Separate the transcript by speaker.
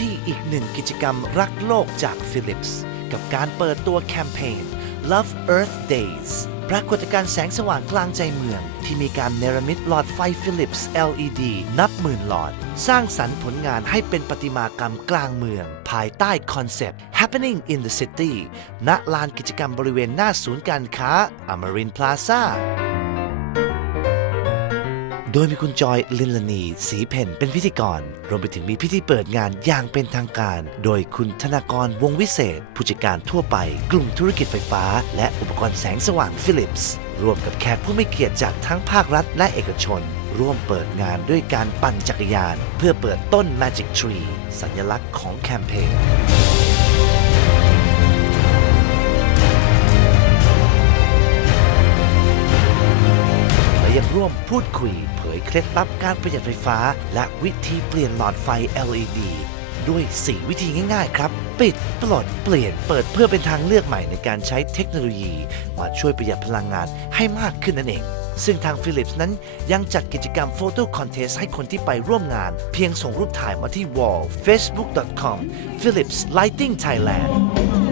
Speaker 1: ที่อีกหนึ่งกิจกรรมรักโลกจาก Philips กับการเปิดตัวแคมเปญ Love Earth Days ปรากฏการณ์แสงสว่างกลางใจเมือง ที่มีการเนรมิตหลอดไฟ Philips LED นับหมื่นหลอด สร้างสรรค์ผลงานให้เป็นประติมากรรมกลางเมือง ภายใต้คอนเซปต์ Happening in the City ณลานกิจกรรมบริเวณหน้าศูนย์การค้า Amarin Plaza โดยมีคุณจอยลินลนีสีเพนเป็นพิธีกร รวมไปถึงมีพิธีเปิดงานอย่างเป็นทางการ โดยคุณธนากรวงวิเศษ ผู้จัดการทั่วไป กลุ่มธุรกิจไฟฟ้า และอุปกรณ์แสงสว่างฟิลิปส์ร่วมกับแขกผู้ไม่เกียรติจากทั้งภาครัฐและเอกชน ร่วมเปิดงานด้วยการปั่นจักรยาน เพื่อเปิดต้น Magic Tree สัญลักษณ์ของแคมเปญ ร่วมพูดคุย เผยเคล็ดลับการประหยัดไฟฟ้า และวิธีเปลี่ยนหลอดไฟ LED ด้วย 4 วิธีง่าย ๆ ครับ ปิด ปลด เปลี่ยน เปิดเพื่อเป็นทางเลือกใหม่ในการใช้เทคโนโลยี มาช่วยประหยัดพลังงานให้มากขึ้นนั่นเอง ซึ่งทาง Philips นั้นยังจัดกิจกรรม Photo Contest ให้คนที่ไปร่วมงาน เพียงส่งรูปถ่ายมาที่ wall facebook.com philips lighting thailand